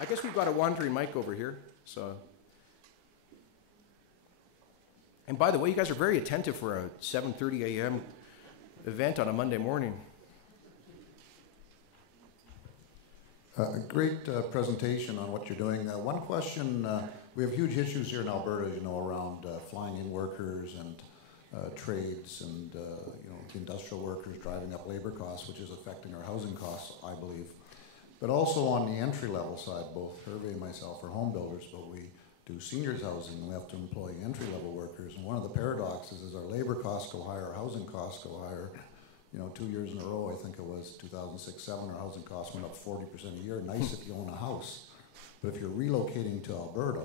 I guess we've got a wandering mic over here, so. And by the way, you guys are very attentive for a 7:30 a.m. event on a Monday morning. A great presentation on what you're doing. One question, we have huge issues here in Alberta, you know, around flying in workers and trades and, you know, the industrial workers driving up labor costs, which is affecting our housing costs, I believe. But also on the entry-level side, both Hervé and myself are home builders, but we do seniors housing, and we have to employ entry-level workers. And one of the paradoxes is our labor costs go higher, our housing costs go higher. You know, 2 years in a row, I think it was 2006-07, our housing costs went up 40% a year. Nice if you own a house. But if you're relocating to Alberta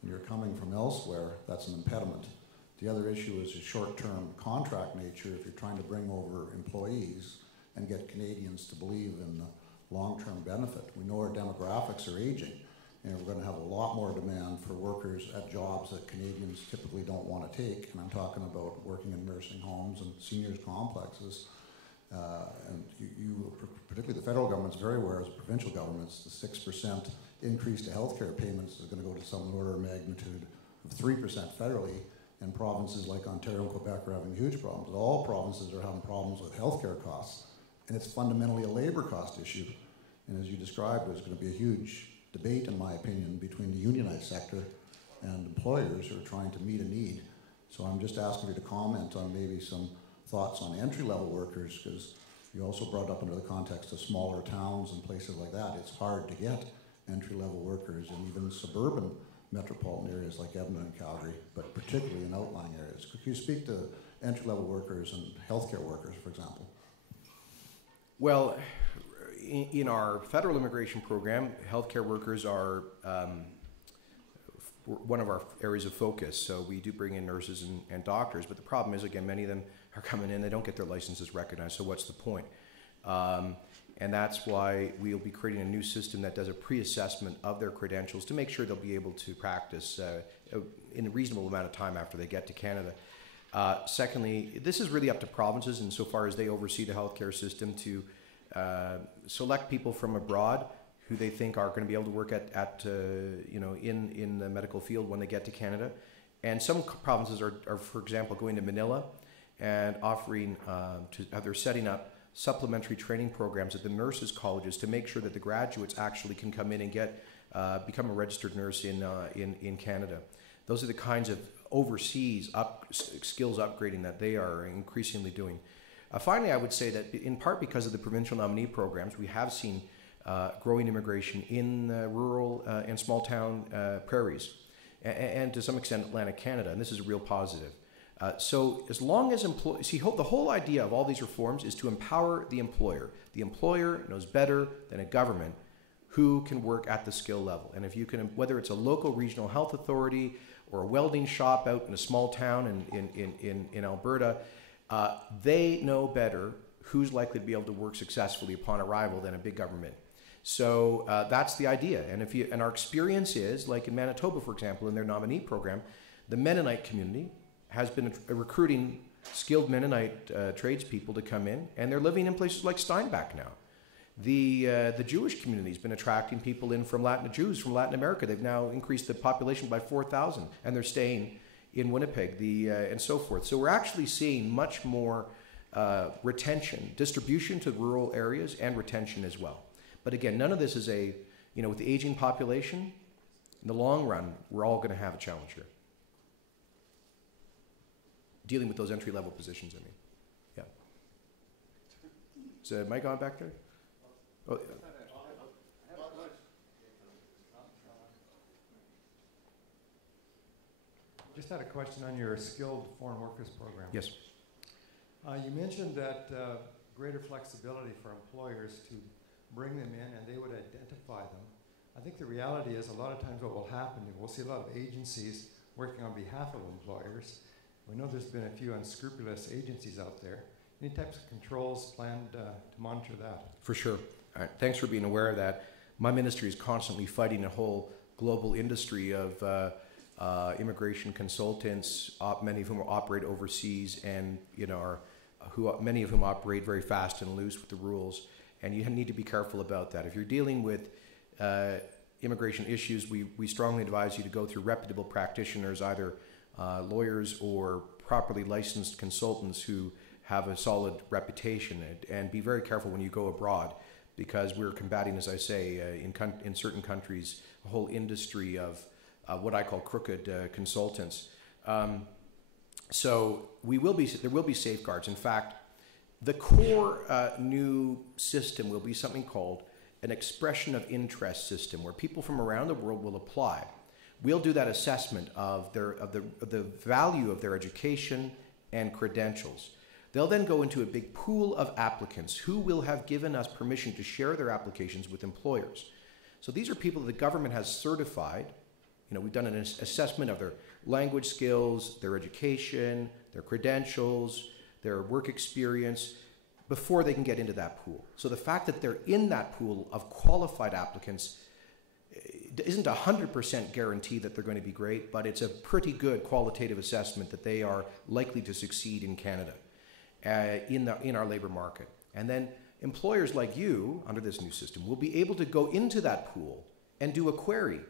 and you're coming from elsewhere, that's an impediment. The other issue is a short-term contract nature. If you're trying to bring over employees and get Canadians to believe in the long-term benefit. We know our demographics are aging, and we're going to have a lot more demand for workers at jobs that Canadians typically don't want to take. And I'm talking about working in nursing homes and seniors complexes. And you, particularly the federal government's very aware, as provincial governments, the 6% increase to healthcare payments is going to go to some order of magnitude of 3% federally, and provinces like Ontario and Quebec are having huge problems. All provinces are having problems with healthcare costs, and it's fundamentally a labor cost issue. And as you described, there's going to be a huge debate, in my opinion, between the unionized sector and employers who are trying to meet a need. So I'm just asking you to comment on maybe some thoughts on entry-level workers, because you also brought up under the context of smaller towns and places like that. It's hard to get entry-level workers in even suburban metropolitan areas like Edmonton and Calgary, but particularly in outlying areas. Could you speak to entry-level workers and healthcare workers, for example? Well, in our federal immigration program, healthcare workers are one of our areas of focus. So we do bring in nurses and doctors, but the problem is, again, many of them are coming in, they don't get their licenses recognized, so what's the point? And that's why we'll be creating a new system that does a pre-assessment of their credentials to make sure they'll be able to practice in a reasonable amount of time after they get to Canada. Secondly, this is really up to provinces insofar as they oversee the healthcare system to select people from abroad who they think are going to be able to work you know, in the medical field when they get to Canada. And some provinces are for example, going to Manila and offering they're setting up supplementary training programs at the nurses' colleges to make sure that the graduates actually can come in and become a registered nurse in Canada. Those are the kinds of overseas skills upgrading that they are increasingly doing. Finally, I would say that in part because of the provincial nominee programs, we have seen growing immigration in rural and small town prairies, and to some extent Atlantic Canada, and this is a real positive. So as long as the whole idea of all these reforms is to empower the employer. The employer knows better than a government who can work at the skill level. And if you can, whether it's a local regional health authority or a welding shop out in a small town in Alberta, they know better who's likely to be able to work successfully upon arrival than a big government. So that's the idea. And our experience is, like in Manitoba, for example, in their nominee program, the Mennonite community has been recruiting skilled Mennonite tradespeople to come in, and they're living in places like Steinbach now. The Jewish community has been attracting people in Jews from Latin America. They've now increased the population by 4,000, and they're staying in Winnipeg, and so forth. So we're actually seeing much more distribution to rural areas, and retention as well. But again, none of this is with the aging population, in the long run, we're all going to have a challenge here. Dealing with those entry-level positions, I mean. Yeah. Is the mic on back there? Oh, yeah. Just had a question on your skilled foreign workers program. Yes. You mentioned that greater flexibility for employers to bring them in and they would identify them. I think the reality is a lot of times what will happen, we'll see a lot of agencies working on behalf of employers. We know there's been a few unscrupulous agencies out there. Any types of controls planned to monitor that? For sure. All right. Thanks for being aware of that. My ministry is constantly fighting a whole global industry of immigration consultants, many of whom operate overseas, and many of whom operate very fast and loose with the rules. And you need to be careful about that. If you're dealing with immigration issues, we strongly advise you to go through reputable practitioners, either lawyers or properly licensed consultants who have a solid reputation, and be very careful when you go abroad, because we're combating, as I say, in certain countries, a whole industry of what I call crooked consultants. So there will be safeguards. In fact, the core new system will be something called an expression of interest system, where people from around the world will apply. We'll do that assessment of the value of their education and credentials. They'll then go into a big pool of applicants who will have given us permission to share their applications with employers. So these are people that the government has certified. We've done an assessment of their language skills, their education, their credentials, their work experience, before they can get into that pool. So the fact that they're in that pool of qualified applicants isn't 100% guarantee that they're going to be great, but it's a pretty good qualitative assessment that they are likely to succeed in Canada, in our labor market. And then employers like you, under this new system, will be able to go into that pool and do a query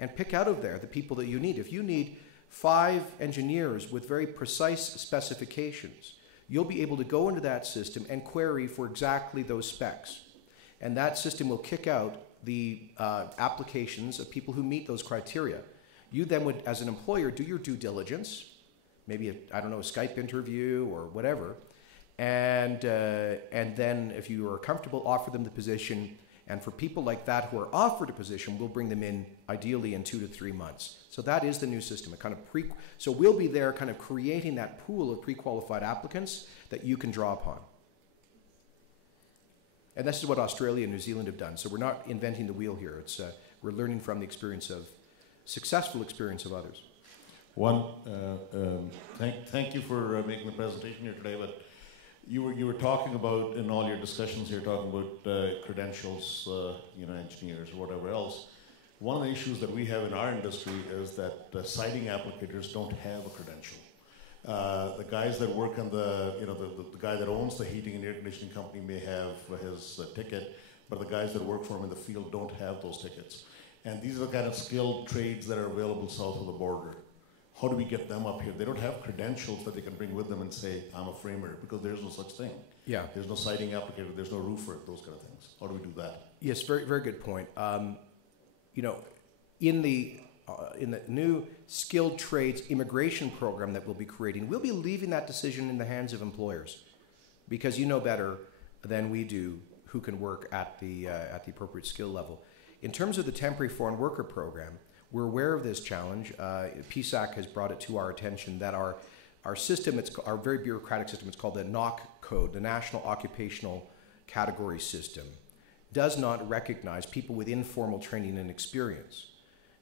and pick out of there the people that you need. If you need 5 engineers with very precise specifications, you'll be able to go into that system and query for exactly those specs. And that system will kick out the applications of people who meet those criteria. You then would, as an employer, do your due diligence, maybe a Skype interview or whatever, and then if you are comfortable, offer them the position. And for people like that who are offered a position, we'll bring them in ideally in 2 to 3 months. So that is the new system. So we'll be there kind of creating that pool of pre-qualified applicants that you can draw upon. And this is what Australia and New Zealand have done. So we're not inventing the wheel here. We're learning from the successful experience of others. Thank you for making the presentation here today. But you were talking about, in all your discussions here, talking about credentials, engineers or whatever else. One of the issues that we have in our industry is that siting applicators don't have a credential. The guys that work on the guy that owns the heating and air conditioning company may have his ticket, but the guys that work for him in the field don't have those tickets. And these are the kind of skilled trades that are available south of the border. How do we get them up here? They don't have credentials that they can bring with them and say, I'm a framer, because there's no such thing. Yeah. There's no siting applicator, there's no roofer, those kind of things. How do we do that? Yes, very, very good point. In the new skilled trades immigration program that we'll be creating, we'll be leaving that decision in the hands of employers, because you know better than we do who can work at the appropriate skill level. In terms of the temporary foreign worker program, we're aware of this challenge. PSAC has brought it to our attention that our system, our very bureaucratic system, it's called the NOC code, the National Occupational Category System, does not recognize people with informal training and experience.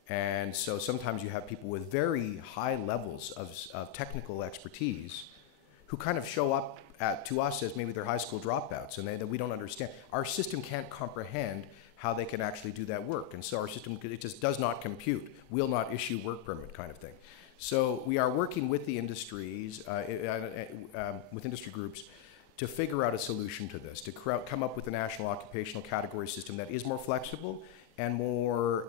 And so sometimes you have people with very high levels of technical expertise who kind of show up to us as maybe they're high school dropouts, and that we don't understand. Our system can't comprehend how they can actually do that work. And so our system, it just does not compute, will not issue work permit kind of thing. So we are working with the industries, with industry groups, to figure out a solution to this, to come up with a national occupational category system that is more flexible and more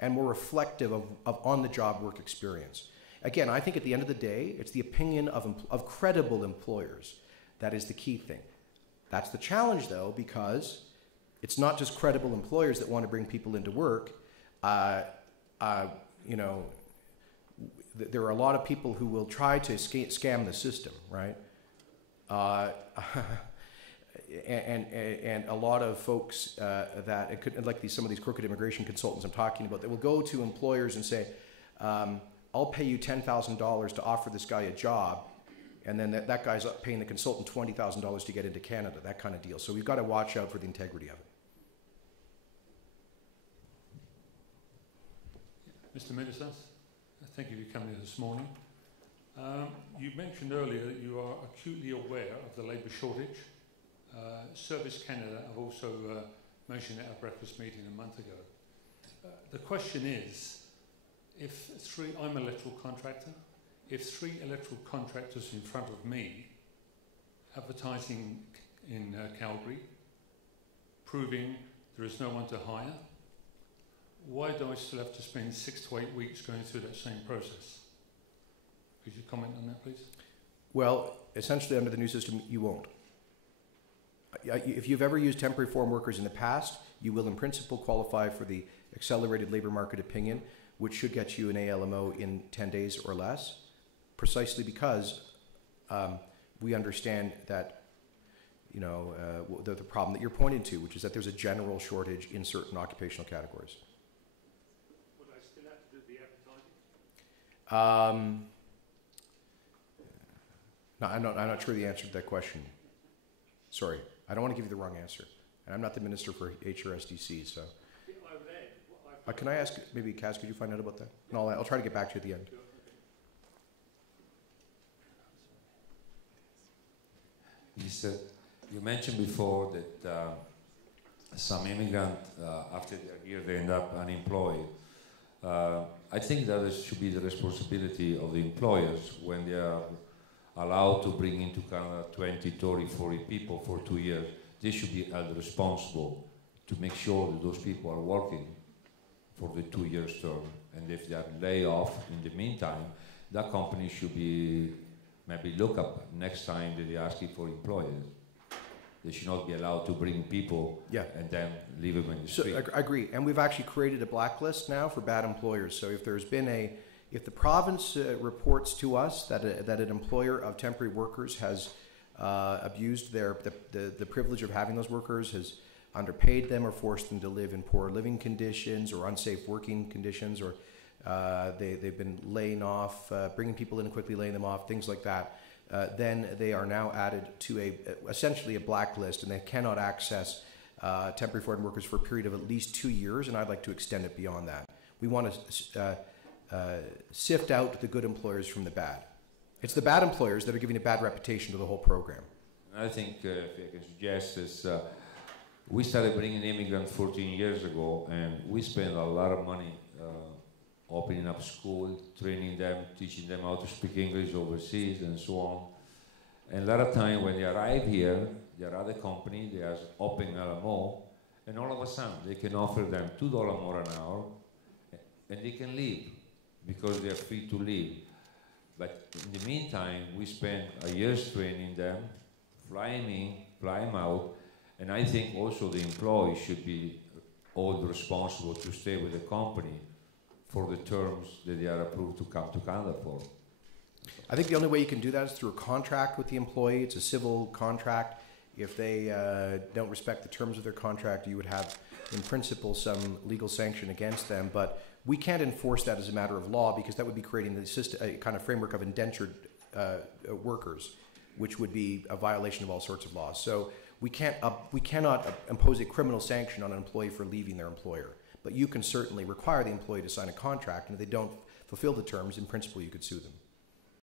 reflective of on-the-job work experience. Again, I think at the end of the day, it's the opinion of credible employers that is the key thing. That's the challenge, though, because it's not just credible employers that want to bring people into work. There are a lot of people who will try to scam the system, right? And a lot of folks some of these crooked immigration consultants I'm talking about, that will go to employers and say, I'll pay you $10,000 to offer this guy a job, and then that guy's paying the consultant $20,000 to get into Canada, that kind of deal. So we've got to watch out for the integrity of it. Mr. Minister, thank you for coming here this morning. You mentioned earlier that you are acutely aware of the labour shortage. Service Canada have also mentioned it at a breakfast meeting a month ago. The question is, I'm an electrical contractor, if 3 electrical contractors in front of me advertising in Calgary, proving there is no one to hire, do I still have to spend 6 to 8 weeks going through that same process? Could you comment on that, please? Well, essentially under the new system, you won't. If you've ever used temporary foreign workers in the past, you will in principle qualify for the accelerated labor market opinion, which should get you an ALMO in 10 days or less, precisely because we understand that, you know, the problem that you're pointing to, which is that there's a general shortage in certain occupational categories. Would I still have to do the advertising? No, I'm not sure the answer to that question. Sorry, I don't want to give you the wrong answer. And I'm not the minister for HRSDC, so. Can I ask, maybe Kaz, could you find out about that? And I'll try to get back to you at the end. You mentioned before that some immigrants, after they're here, they end up unemployed. I think that it should be the responsibility of the employers when they are allowed to bring into Canada 20, 30, 40 people for 2 years. They should be held responsible to make sure that those people are working for the 2 years term. And if they are laid off in the meantime, that company should be maybe look up next time that they ask for employees. They should not be allowed to bring people and then leave them in the street. So I agree, and we've actually created a blacklist now for bad employers. So if there's been if the province reports to us that an employer of temporary workers has abused the privilege of having those workers, has underpaid them or forced them to live in poor living conditions or unsafe working conditions, or they've been laying off, bringing people in and quickly laying them off, things like that, then they are now added to essentially a blacklist, and they cannot access temporary foreign workers for a period of at least 2 years, and I'd like to extend it beyond that. We want to sift out the good employers from the bad. It's the bad employers that are giving a bad reputation to the whole program. I think, if I can suggest this, we started bringing immigrants 14 years ago, and we spent a lot of money opening up school, training them, teaching them how to speak English overseas, and so on. And a lot of time when they arrive here, there are other company, they are open LMO, and all of a sudden they can offer them $2 more an hour, and they can leave because they are free to leave. But in the meantime, we spend a year's training them, fly them in, fly them out, and I think also the employee should be all responsible to stay with the company for the terms that they are approved to come to Canada for. I think the only way you can do that is through a contract with the employee. It's a civil contract. If they don't respect the terms of their contract, you would have, in principle, some legal sanction against them. But we can't enforce that as a matter of law, because that would be creating the system, a kind of framework of indentured workers, which would be a violation of all sorts of laws. So we cannot impose a criminal sanction on an employee for leaving their employer. But you can certainly require the employee to sign a contract, and if they don't fulfill the terms, in principle, you could sue them.